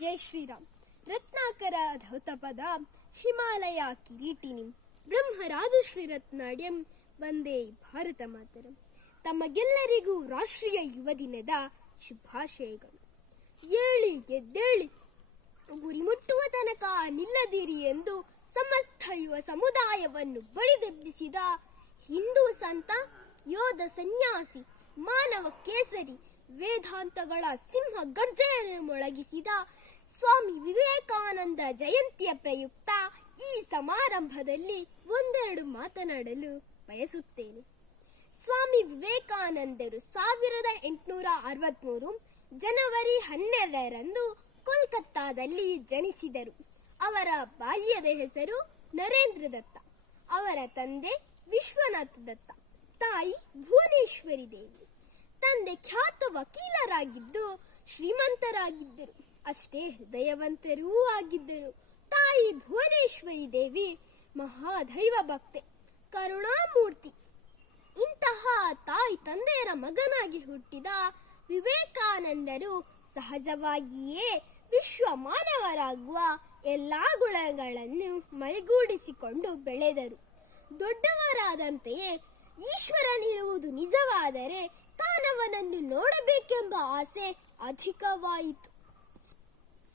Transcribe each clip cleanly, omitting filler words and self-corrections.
ಜೈ ಶ್ರೀರಾಮ್. ರತ್ನಾಕರ ಧೌತಪದ ಹಿಮಾಲಯ ಕಿರೀಟಿನಿ ಬ್ರಹ್ಮರಾಜಶ್ರೀ ರತ್ನಾಡ್ಯಂ ವಂದೇ ಭಾರತ ಮಾತರಂ. ತಮಗೆಲ್ಲರಿಗೂ ರಾಷ್ಟ್ರೀಯ ಯುವ ದಿನದ ಶುಭಾಶಯಗಳು. ಏಳಿ ಎದ್ದೇಳಿ, ಗುರಿ ಮುಟ್ಟುವ ತನಕ ನಿಲ್ಲದಿರಿ ಎಂದು ಸಮಸ್ತ ಯುವ ಸಮುದಾಯವನ್ನು ಬಡಿದೆಬ್ಬಿಸಿದ ಹಿಂದೂ ಸಂತ, ಯೋಧ, ಸನ್ಯಾಸಿ, ಮಾನವ ಕೇಸರಿ, ವೇದಾಂತಗಳ ಸಿಂಹ ಗರ್ಜನೆಯನ್ನು ಮೊಳಗಿಸಿದ ಸ್ವಾಮಿ ವಿವೇಕಾನಂದ ಜಯಂತಿಯ ಪ್ರಯುಕ್ತ ಈ ಸಮಾರಂಭದಲ್ಲಿ ಒಂದೆರಡು ಮಾತನಾಡಲು ಬಯಸುತ್ತೇನೆ. ಸ್ವಾಮಿ ವಿವೇಕಾನಂದರು 1863 ಜನವರಿ 12ರಂದು ಕೋಲ್ಕತ್ತಾದಲ್ಲಿ ಜನಿಸಿದರು. ಅವರ ಬಾಲ್ಯದ ಹೆಸರು ನರೇಂದ್ರ ದತ್ತ. ಅವರ ತಂದೆ ವಿಶ್ವನಾಥ ದತ್ತ, ತಾಯಿ ಭುವನೇಶ್ವರಿ ದೇವಿ. ತಂದೆ ಖ್ಯಾತ ವಕೀಲರಾಗಿದ್ದು ಶ್ರೀಮಂತರಾಗಿದ್ದರು, ಅಷ್ಟೇ ಹೃದಯವಂತರೂ ಆಗಿದ್ದರು. ತಾಯಿ ಭುವನೇಶ್ವರಿ ದೇವಿ ಮಹಾದೈವ ಭಕ್ತೆ, ಕರುಣಾಮೂರ್ತಿ. ಇಂತಹ ತಾಯಿ ತಂದೆಯರ ಮಗನಾಗಿ ಹುಟ್ಟಿದ ವಿವೇಕಾನಂದರು ಸಹಜವಾಗಿಯೇ ವಿಶ್ವ ಮಾನವರಾಗುವ ಎಲ್ಲಾ ಗುಣಗಳನ್ನು ಮೈಗೂಡಿಸಿಕೊಂಡು ಬೆಳೆದರು. ದೊಡ್ಡವರಾದಂತೆಯೇ ಈಶ್ವರನಿರುವುದು ನಿಜವಾದರೆ ತಾನವನನ್ನು ನೋಡಬೇಕೆಂಬ ಆಸೆ ಅಧಿಕವಾಯಿತು.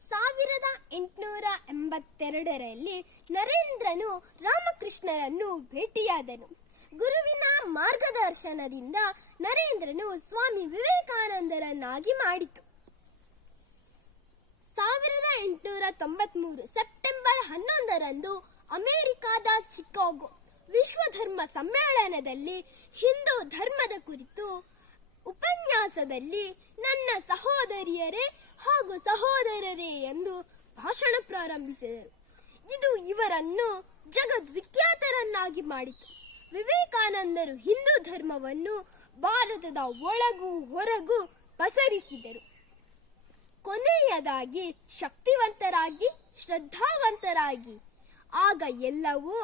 1882ರಲ್ಲಿ ನರೇಂದ್ರನು ರಾಮಕೃಷ್ಣರನ್ನು ಭೇಟಿಯಾದನು. ಗುರುವಿನ ಮಾರ್ಗದರ್ಶನದಿಂದ ನರೇಂದ್ರನು ಸ್ವಾಮಿ ವಿವೇಕಾನಂದರನ್ನಾಗಿ ಮಾಡಿತು. 1893 ಸೆಪ್ಟೆಂಬರ್ 11ರಂದು ಅಮೆರಿಕಾದ ಚಿಕಾಗೋ ವಿಶ್ವಧರ್ಮ ಸಮ್ಮೇಳನದಲ್ಲಿ ಹಿಂದೂ ಧರ್ಮದ ಕುರಿತು ಉಪನ್ಯಾಸದಲ್ಲಿ ನನ್ನ ಸಹೋದರಿಯರೇ ಹಾಗೂ ಸಹೋದರರೇ ಎಂದು ಭಾಷಣ ಪ್ರಾರಂಭಿಸಿದರು. ಇದು ಇವರನ್ನು ಜಗದ್ವಿಖ್ಯಾತರನ್ನಾಗಿ ಮಾಡಿತು. ವಿವೇಕಾನಂದರು ಹಿಂದೂ ಧರ್ಮವನ್ನು ಭಾರತದ ಒಳಗೂ ಹೊರಗೂ ಪಸರಿಸಿದರು. ಕೊನೆಯದಾಗಿ ಶಕ್ತಿವಂತರಾಗಿ, ಶ್ರದ್ಧಾವಂತರಾಗಿ, ಆಗ ಎಲ್ಲವೂ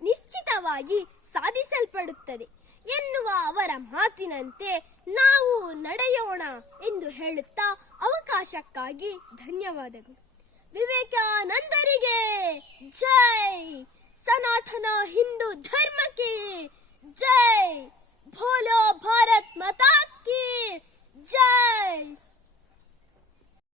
ನಿಶ್ಚಿತವಾಗಿ ಸಾಧಿಸಲ್ಪಡುತ್ತದೆ ಎನ್ನುವ ಅವರ ಮಾತಿನಂತೆ ನಾವು ನಡೆಯೋಣ ಎಂದು ಹೇಳುತ್ತಾ ಅವಕಾಶಕ್ಕಾಗಿ ಧನ್ಯವಾದಗಳು. ವಿವೇಕಾನಂದರಿಗೆ